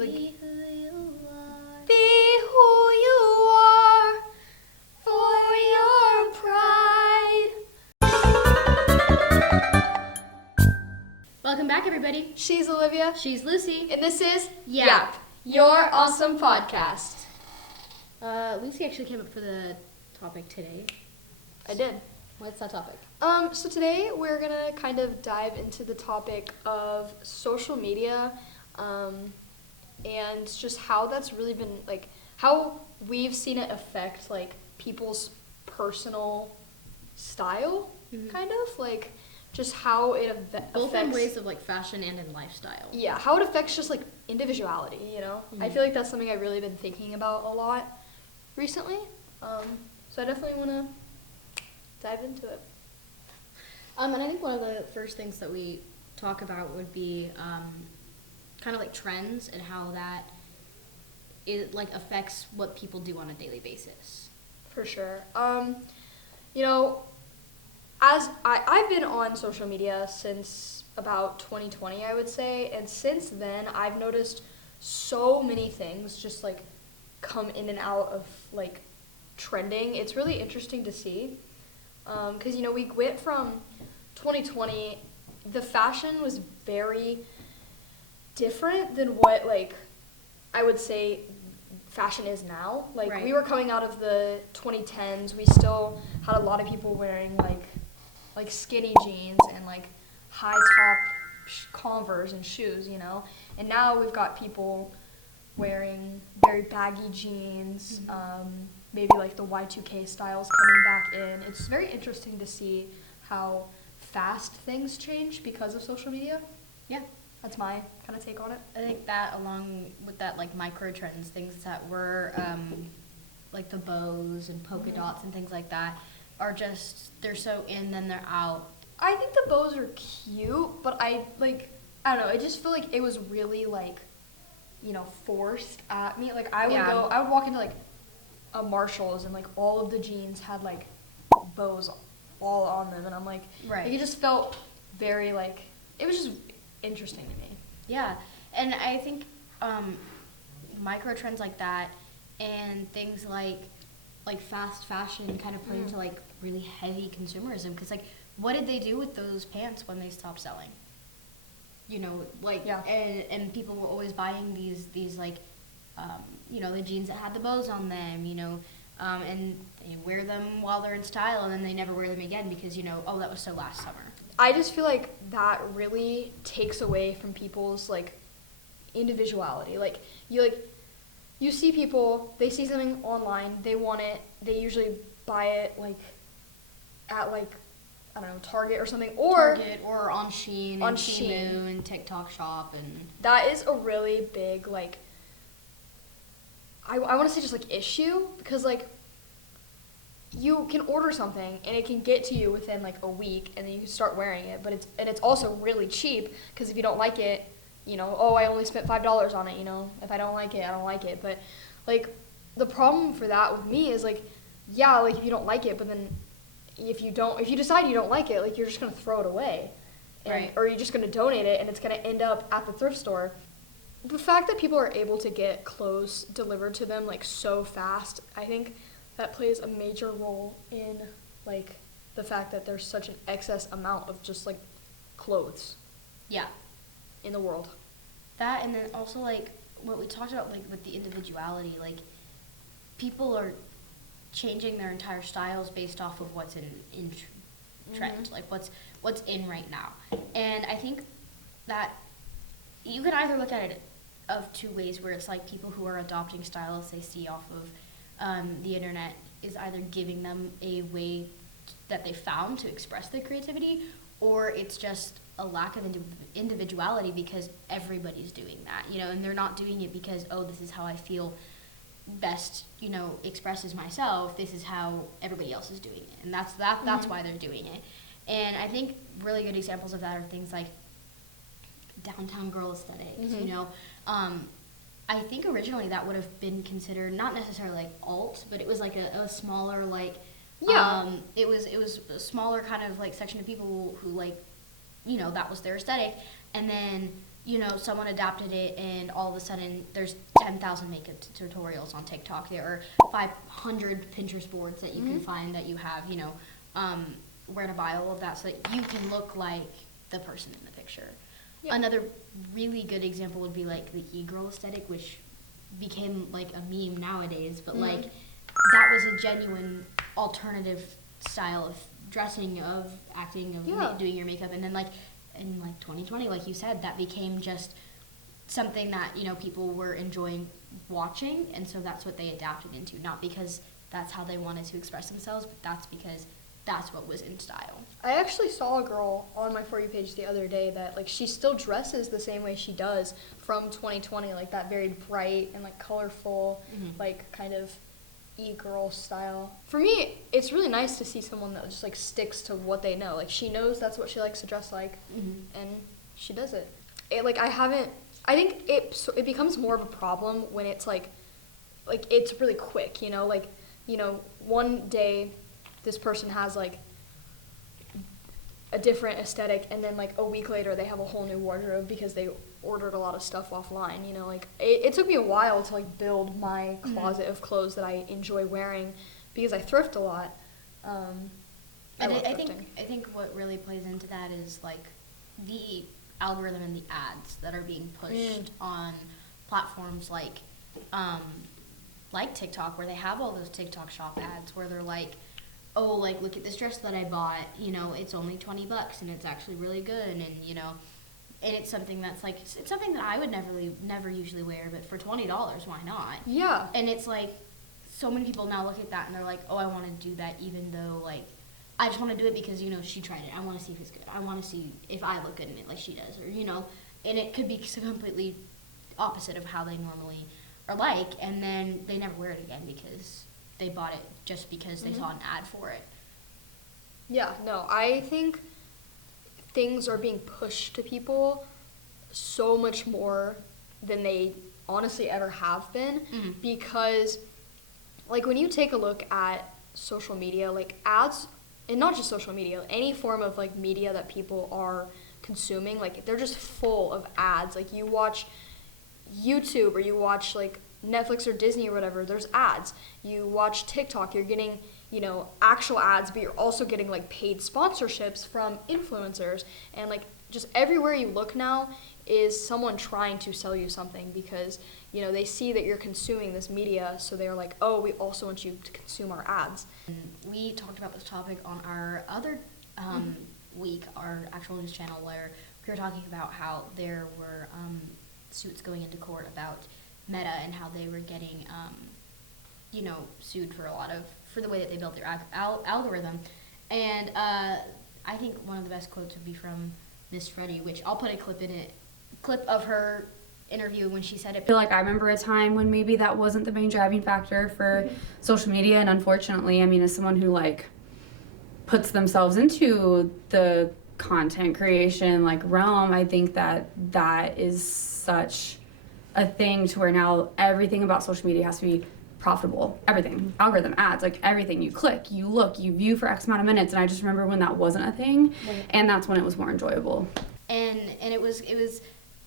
Be who you are. Be who you are for your pride. Welcome back, everybody. She's Olivia. She's Lucy. And this is Y.A.P, your awesome podcast. Lucy actually came up for the topic today. I did. What's that topic? So today we're going to kind of dive into the topic of social media and just how that's really been, like, how we've seen it affect, like, people's personal style, kind of, like, just how it affects... Both in ways of, like, fashion and in lifestyle. Yeah, how it affects just, like, individuality, you know? I feel like that's something I've really been thinking about a lot recently. So I definitely want to dive into it. And I think one of the first things that we talk about would be kind of like trends and how that it like affects what people do on a daily basis. For sure. You know, as I've been on social media since about 2020, I would say, and since then I've noticed so many things just like come in and out of like trending. It's really interesting to see because you know we went from 2020, the fashion was very different than what like I would say fashion is now. Like Right. We were coming out of the 2010s, we still had a lot of people wearing like skinny jeans and like high top Converse and shoes, you know. And now we've got people wearing very baggy jeans, maybe like the Y.A.P styles coming back in. It's very interesting to see how fast things change because of social media. Yeah. That's my kind of take on it. I think that along with that like micro trends, things that were like the bows and polka dots and things like that are just, they're so in, then they're out. I think the bows are cute, but I don't know, I just feel like it was really like, you know, forced at me. Like I would walk into like a Marshall's and like all of the jeans had like bows all on them, and I'm like, Right. Like, it just felt very like, it was just interesting to me. Yeah, and I think micro trends like that and things like fast fashion kind of put into like really heavy consumerism, because like what did they do with those pants when they stopped selling? You know, like and people were always buying these like you know, the jeans that had the bows on them, you know, and they wear them while they're in style and then they never wear them again because, you know, oh, that was so last summer. I just feel like that really takes away from people's like individuality. Like you see people, they see something online, they want it, they usually buy it like at like, I don't know, Target or something, or Target or on Shein and Temu and TikTok Shop, and that is a really big like I want to say just like issue, because like you can order something and it can get to you within like a week and then you can start wearing it, but it's also really cheap, because if you don't like it, you know, oh, I only spent $5 on it, you know, if I don't like it, I don't like it. But like the problem for that with me is like, yeah, like if you don't like it, but then if you decide you don't like it, like you're just going to throw it away. Right. Or you're just going to donate it and it's going to end up at the thrift store. The fact that people are able to get clothes delivered to them like so fast, I think that plays a major role in like the fact that there's such an excess amount of just like clothes. Yeah. In the world. That, and then also like what we talked about like with the individuality, like people are changing their entire styles based off of what's in trend, like what's in right now. And I think that you can either look at it of two ways, where it's like people who are adopting styles they see off of the internet is either giving them a way that they found to express their creativity, or it's just a lack of individuality because everybody's doing that, you know, and they're not doing it because, oh, this is how I feel best, you know, expresses myself. This is how everybody else is doing it, and that's why they're doing it. And I think really good examples of that are things like downtown girl aesthetics, you know. I think originally that would have been considered not necessarily like alt, but it was like a smaller like it was a smaller kind of like section of people who like, you know, that was their aesthetic. And then someone adapted it and all of a sudden there's 10,000 makeup tutorials on TikTok. There are 500 Pinterest boards that you can find that you have, where to buy all of that so that you can look like the person in the picture. Yeah. Another really good example would be like the e-girl aesthetic, which became like a meme nowadays, but like that was a genuine alternative style of dressing, of acting, of doing your makeup, and then like in like 2020, like you said, that became just something that people were enjoying watching, and so that's what they adapted into, not because that's how they wanted to express themselves, but that's because that's what was in style. I actually saw a girl on my For You page the other day that like she still dresses the same way she does from 2020, like that very bright and like colorful, like kind of e-girl style. For me, it's really nice to see someone that just like sticks to what they know. Like she knows that's what she likes to dress like, and she does it. I think it becomes more of a problem when it's like it's really quick, one day this person has like a different aesthetic, and then like a week later they have a whole new wardrobe because they ordered a lot of stuff offline. It took me a while to like build my closet of clothes that I enjoy wearing because I thrift a lot. And I think what really plays into that is like the algorithm and the ads that are being pushed on platforms like TikTok, where they have all those TikTok shop ads where they're like, oh, like look at this dress that I bought, it's only $20 and it's actually really good, and and it's something that's like, it's something that I would never usually wear, but for $20, why not? Yeah. And it's like, so many people now look at that and they're like, oh, I want to do that, even though like I just want to do it because she tried it. I want to see if it's good. I want to see if I look good in it like she does, or and it could be completely opposite of how they normally are like, and then they never wear it again because they bought it just because they saw an ad for it. Yeah, no, I think things are being pushed to people so much more than they honestly ever have been, because like when you take a look at social media, like ads, and not just social media, any form of like media that people are consuming, like they're just full of ads. Like you watch YouTube or you watch like Netflix or Disney or whatever, there's ads. You watch TikTok, you're getting, actual ads, but you're also getting like paid sponsorships from influencers. And like just everywhere you look now is someone trying to sell you something because, they see that you're consuming this media, so they're like, oh, we also want you to consume our ads. We talked about this topic on our other week, our actual news channel, where we were talking about how there were suits going into court about Meta and how they were getting, sued for the way that they built their algorithm. And I think one of the best quotes would be from Miss Freddie, which I'll put a clip of her interview when she said it. I feel like I remember a time when maybe that wasn't the main driving factor for social media, and unfortunately, I mean, as someone who like puts themselves into the content creation like realm, I think that is such a thing to where now everything about social media has to be profitable. Everything, algorithm, ads, like everything you click, you look, you view for X amount of minutes, and I just remember when that wasn't a thing, and that's when it was more enjoyable. And it was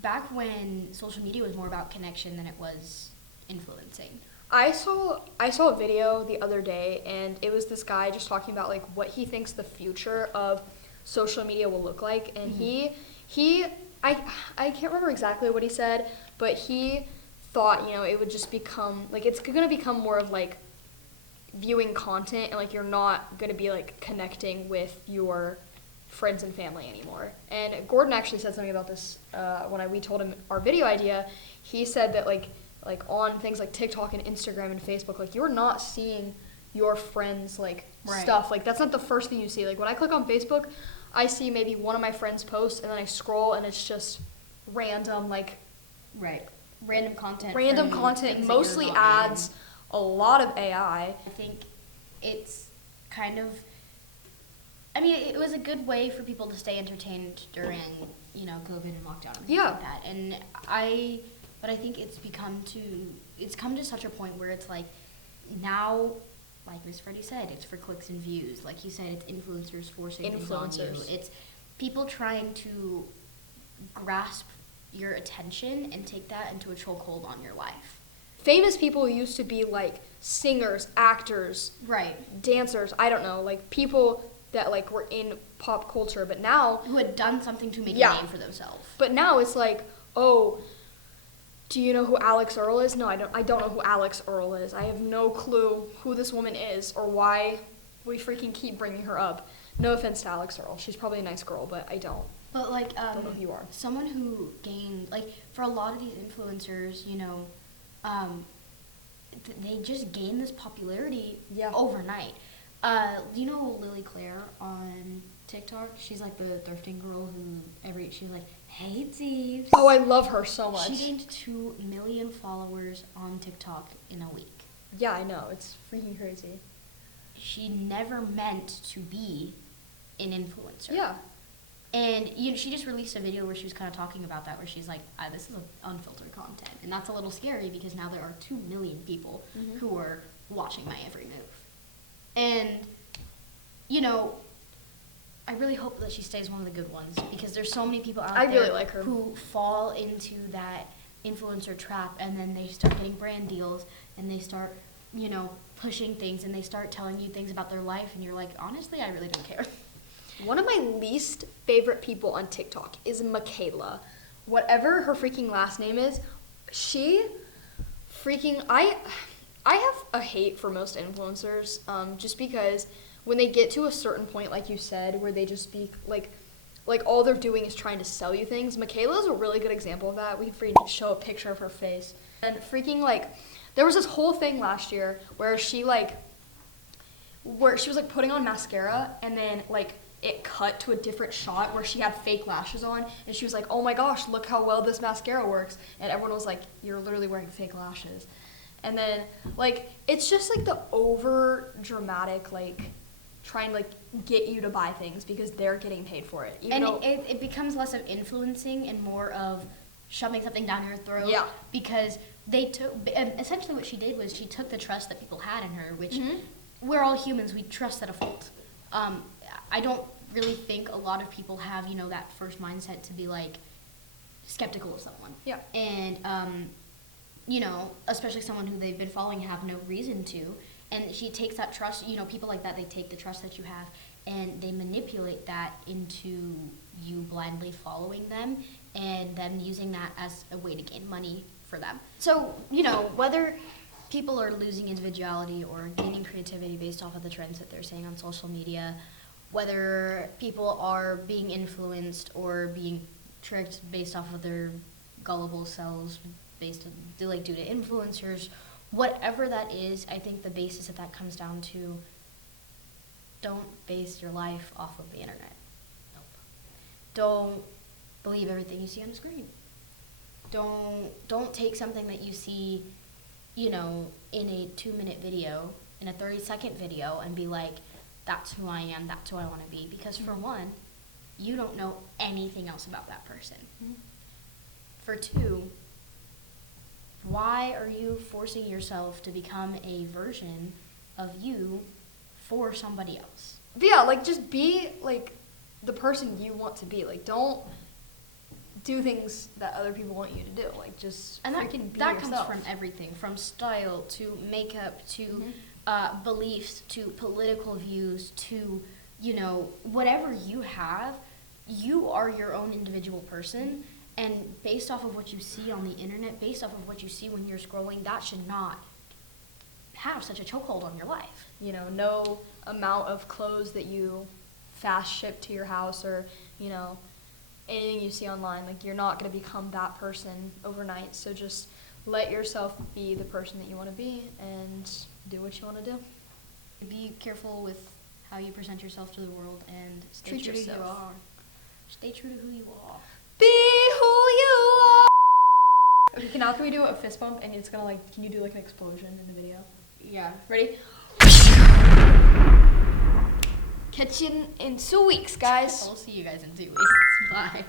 back when social media was more about connection than it was influencing. I saw a video the other day, and it was this guy just talking about like what he thinks the future of social media will look like, and I can't remember exactly what he said, but he thought, it would just become like, it's going to become more of like viewing content, and like you're not going to be like connecting with your friends and family anymore. And Gordon actually said something about this when we told him our video idea. He said that like on things like TikTok and Instagram and Facebook, like you're not seeing your friends like stuff. Like that's not the first thing you see. Like when I click on Facebook, I see maybe one of my friends post, and then I scroll and it's just random random content, mostly ads, a lot of AI. I think it's kind of, it was a good way for people to stay entertained during, COVID and lockdown and things like that. And but I think it's come to such a point where it's like, now, like Miss Freddie said, it's for clicks and views. Like you said, it's influencers forcing things on you. It's people trying to grasp your attention and take that into a chokehold on your life. Famous people used to be like singers, actors, Right. dancers, I don't know, like people that like were in pop culture, but now Who had done something to make Yeah. a name for themselves. But now it's like, oh, do you know who Alex Earl is? No, I don't know who Alex Earl is. I have no clue who this woman is or why we freaking keep bringing her up. No offense to Alex Earl. She's probably a nice girl, but I don't. But like, Don't know who you are. someone who gained, like, for a lot of these influencers, you know, they just gain this popularity Yeah. overnight. Do you know Lily Claire on TikTok? She's like the thrifting girl who she's like, hey thieves. Oh, I love her so much. She gained 2 million followers on TikTok in a week. Yeah, I know. It's freaking crazy. She never meant to be an influencer. Yeah. And she just released a video where she was kind of talking about that, where she's like, this is unfiltered content. And that's a little scary because now there are 2 million people Mhm. who are watching my every move. And, I really hope that she stays one of the good ones because there's so many people out I there really like her. who fall into that influencer trap and then they start getting brand deals and they start, pushing things and they start telling you things about their life and you're like, honestly, I really don't care. One of my least favorite people on TikTok is Michaela. Whatever her freaking last name is, she freaking I have a hate for most influencers, just because when they get to a certain point, like you said, where they just speak like all they're doing is trying to sell you things. Michaela is a really good example of that. We can freaking show a picture of her face. And freaking there was this whole thing last year where she was putting on mascara and then it cut to a different shot where she had fake lashes on and she was like, oh my gosh, look how well this mascara works. And everyone was like, you're literally wearing fake lashes. And then it's just the over dramatic trying to get you to buy things because they're getting paid for it. And it becomes less of influencing and more of shoving something down your throat. Yeah. Because essentially what she did was she took the trust that people had in her, which Mhm. we're all humans, we trust at a fault. I don't really think a lot of people have, that first mindset to be skeptical of someone. Yeah. And, especially someone who they've been following have no reason to. And she takes that trust, people like that, they take the trust that you have and they manipulate that into you blindly following them and them using that as a way to gain money for them. So, whether people are losing individuality or gaining creativity based off of the trends that they're seeing on social media, whether people are being influenced or being tricked based off of their gullible selves due to influencers, whatever that is, I think the basis of that comes down to don't base your life off of the internet. Nope. Don't believe everything you see on a screen. Don't take something that you see, in a 2-minute video, in a 30-second video and be like, that's who I am, that's who I want to be. Because for one, you don't know anything else about that person. Mm-hmm. For two, why are you forcing yourself to become a version of you for somebody else? But yeah, just be the person you want to be. Don't do things that other people want you to do. Just And freaking be that yourself. comes from everything, from style to makeup to Mhm. Beliefs to political views to, whatever you have, you are your own individual person. And based off of what you see on the internet, based off of what you see when you're scrolling, that should not have such a chokehold on your life. No amount of clothes that you fast ship to your house or, anything you see online, you're not going to become that person overnight. So just let yourself be the person that you want to be and do what you want to do. Be careful with how you present yourself to the world and stay Treat true to who you yourself. are. Stay true to who you are. Be who you are. Okay, now can we do a fist bump and it's gonna can you do an explosion in the video? Yeah. Ready? Catch you in 2 weeks, guys. We'll see you guys in 2 weeks. Bye.